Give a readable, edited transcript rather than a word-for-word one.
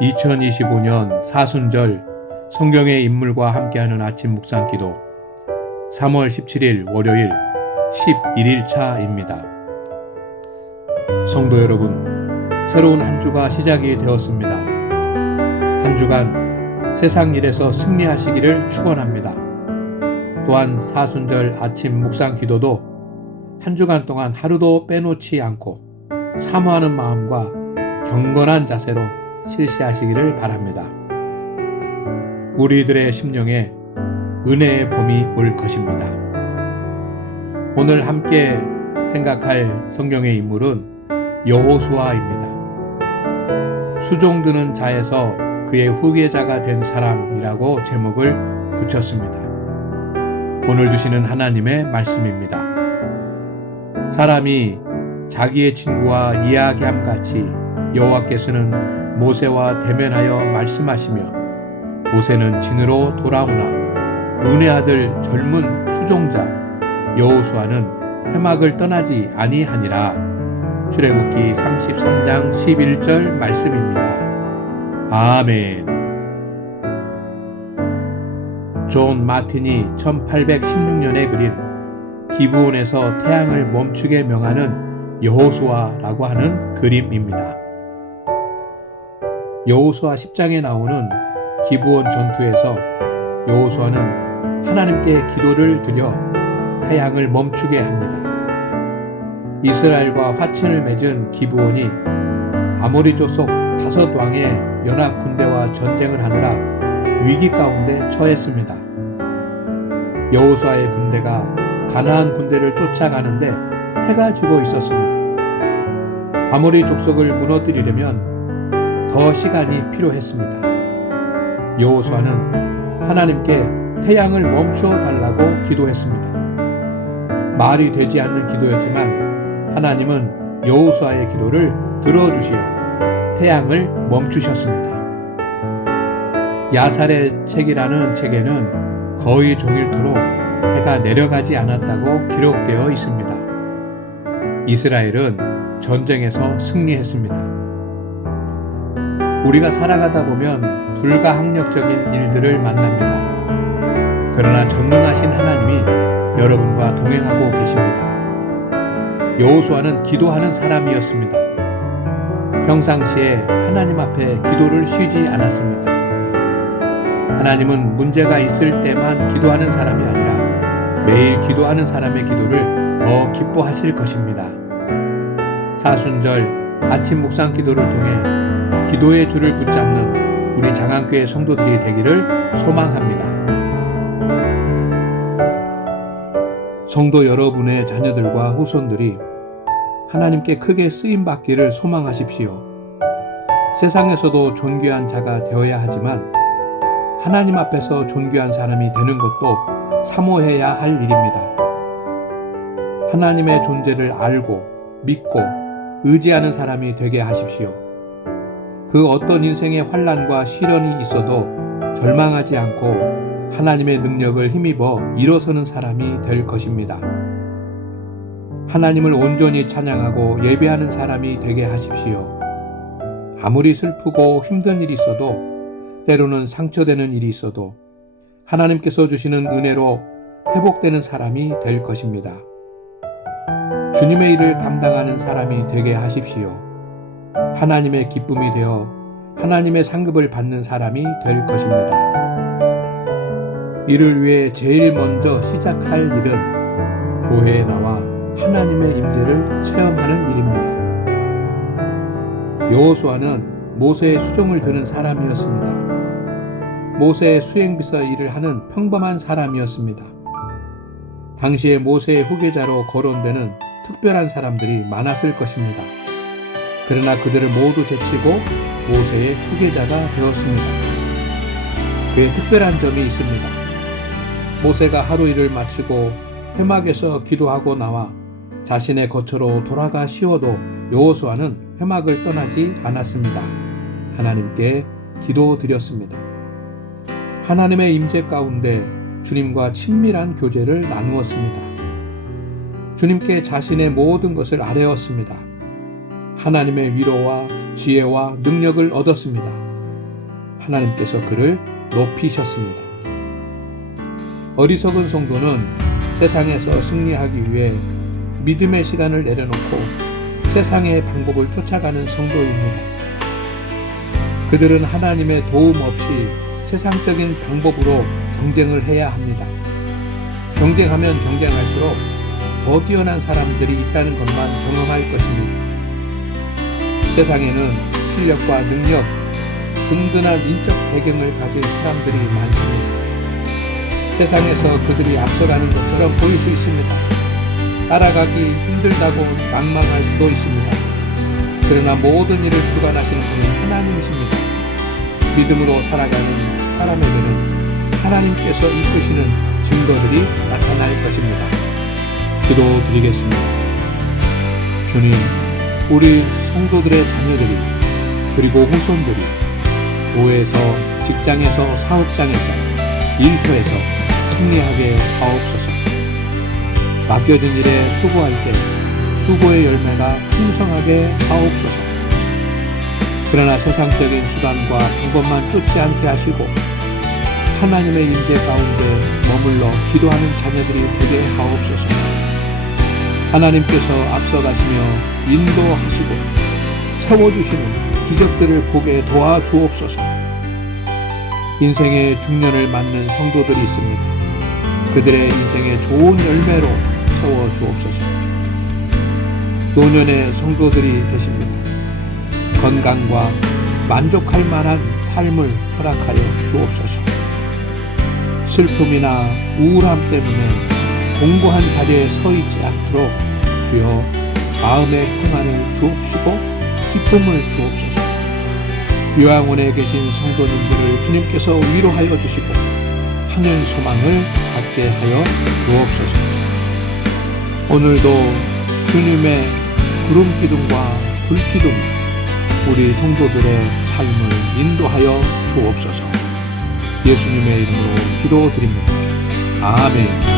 2025년 사순절 성경의 인물과 함께하는 아침 묵상기도 3월 17일 월요일 11일차입니다. 성도 여러분, 새로운 한 주가 시작이 되었습니다. 한 주간 세상 일에서 승리하시기를 축원합니다. 또한 사순절 아침 묵상기도도 한 주간 동안 하루도 빼놓지 않고 사모하는 마음과 경건한 자세로 실시하시기를 바랍니다. 우리들의 심령에 은혜의 봄이 올 것입니다. 오늘 함께 생각할 성경의 인물은 여호수아입니다. 수종드는 자에서 그의 후계자가 된 사람이라고 제목을 붙였습니다. 오늘 주시는 하나님의 말씀입니다. 사람이 자기의 친구와 이야기함 같이 여호와께서는 모세와 대면하여 말씀하시며 모세는 진으로 돌아오나 눈의 아들 젊은 수종자 여호수아는 회막을 떠나지 아니하니라. 출애굽기 33장 11절 말씀입니다. 아멘. 존 마틴이 1816년에 그린 기브온에서 태양을 멈추게 명하는 여호수아라고 하는 그림입니다. 여호수아 10장에 나오는 기브온 전투에서 여호수아는 하나님께 기도를 드려 태양을 멈추게 합니다. 이스라엘과 화친을 맺은 기브온이 아모리족 속 5왕의 연합 군대와 전쟁을 하느라 위기 가운데 처했습니다. 여호수아의 군대가 가나안 군대를 쫓아가는데 해가 지고 있었습니다. 아모리 족속을 무너뜨리려면 더 시간이 필요했습니다. 여호수아는 하나님께 태양을 멈추어 달라고 기도했습니다. 말이 되지 않는 기도였지만 하나님은 여호수아의 기도를 들어주시어 태양을 멈추셨습니다. 야살의 책이라는 책에는 거의 종일토록 해가 내려가지 않았다고 기록되어 있습니다. 이스라엘은 전쟁에서 승리했습니다. 우리가 살아가다 보면 불가항력적인 일들을 만납니다. 그러나 전능하신 하나님이 여러분과 동행하고 계십니다. 여호수아는 기도하는 사람이었습니다. 평상시에 하나님 앞에 기도를 쉬지 않았습니다. 하나님은 문제가 있을 때만 기도하는 사람이 아니라 매일 기도하는 사람의 기도를 더 기뻐하실 것입니다. 사순절 아침 묵상 기도를 통해 기도의 줄을 붙잡는 우리 장안교회 성도들이 되기를 소망합니다. 성도 여러분의 자녀들과 후손들이 하나님께 크게 쓰임받기를 소망하십시오. 세상에서도 존귀한 자가 되어야 하지만 하나님 앞에서 존귀한 사람이 되는 것도 사모해야 할 일입니다. 하나님의 존재를 알고 믿고 의지하는 사람이 되게 하십시오. 그 어떤 인생의 환난과 시련이 있어도 절망하지 않고 하나님의 능력을 힘입어 일어서는 사람이 될 것입니다. 하나님을 온전히 찬양하고 예배하는 사람이 되게 하십시오. 아무리 슬프고 힘든 일이 있어도 때로는 상처되는 일이 있어도 하나님께서 주시는 은혜로 회복되는 사람이 될 것입니다. 주님의 일을 감당하는 사람이 되게 하십시오. 하나님의 기쁨이 되어 하나님의 상급을 받는 사람이 될 것입니다. 이를 위해 제일 먼저 시작할 일은 교회에 나와 하나님의 임재를 체험하는 일입니다. 여호수아는 모세의 수종을 드는 사람이었습니다. 모세의 수행비서 일을 하는 평범한 사람이었습니다. 당시에 모세의 후계자로 거론되는 특별한 사람들이 많았을 것입니다. 그러나 그들을 모두 제치고 모세의 후계자가 되었습니다. 그의 특별한 점이 있습니다. 모세가 하루 일을 마치고 회막에서 기도하고 나와 자신의 거처로 돌아가 쉬어도 여호수아는 회막을 떠나지 않았습니다. 하나님께 기도드렸습니다. 하나님의 임재 가운데 주님과 친밀한 교제를 나누었습니다. 주님께 자신의 모든 것을 아뢰었습니다. 하나님의 위로와 지혜와 능력을 얻었습니다. 하나님께서 그를 높이셨습니다. 어리석은 성도는 세상에서 승리하기 위해 믿음의 시간을 내려놓고 세상의 방법을 쫓아가는 성도입니다. 그들은 하나님의 도움 없이 세상적인 방법으로 경쟁을 해야 합니다. 경쟁하면 경쟁할수록 더 뛰어난 사람들이 있다는 것만 경험할 것입니다. 세상에는 실력과 능력, 든든한 인적 배경을 가진 사람들이 많습니다. 세상에서 그들이 앞서가는 것처럼 보일 수 있습니다. 따라가기 힘들다고 낭망할 수도 있습니다. 그러나 모든 일을 주관하시는 분은 하나님이십니다. 믿음으로 살아가는 사람에게는 하나님께서 이끄시는 증거들이 나타날 것입니다. 기도드리겠습니다. 주님, 우리 성도들의 자녀들이 그리고 후손들이 교회에서, 직장에서, 사업장에서, 일터에서 승리하게 하옵소서. 맡겨진 일에 수고할 때 수고의 열매가 풍성하게 하옵소서. 그러나 세상적인 수단과 방법만 쫓지 않게 하시고 하나님의 임재 가운데 머물러 기도하는 자녀들이 되게 하옵소서. 하나님께서 앞서가시며 인도하시고 세워주시는 기적들을 보게 도와주옵소서. 인생의 중년을 맞는 성도들이 있습니다. 그들의 인생의 좋은 열매로 세워주옵소서. 노년의 성도들이 계십니다. 건강과 만족할 만한 삶을 허락하여 주옵소서. 슬픔이나 우울함 때문에 공고한 자리에 서 있지 않도록 주여 마음의 평안을 주옵시고 기쁨을 주옵소서. 요양원에 계신 성도님들을 주님께서 위로하여 주시고 하늘 소망을 갖게 하여 주옵소서. 오늘도 주님의 구름 기둥과 불 기둥 우리 성도들의 삶을 인도하여 주옵소서. 예수님의 이름으로 기도드립니다. 아멘.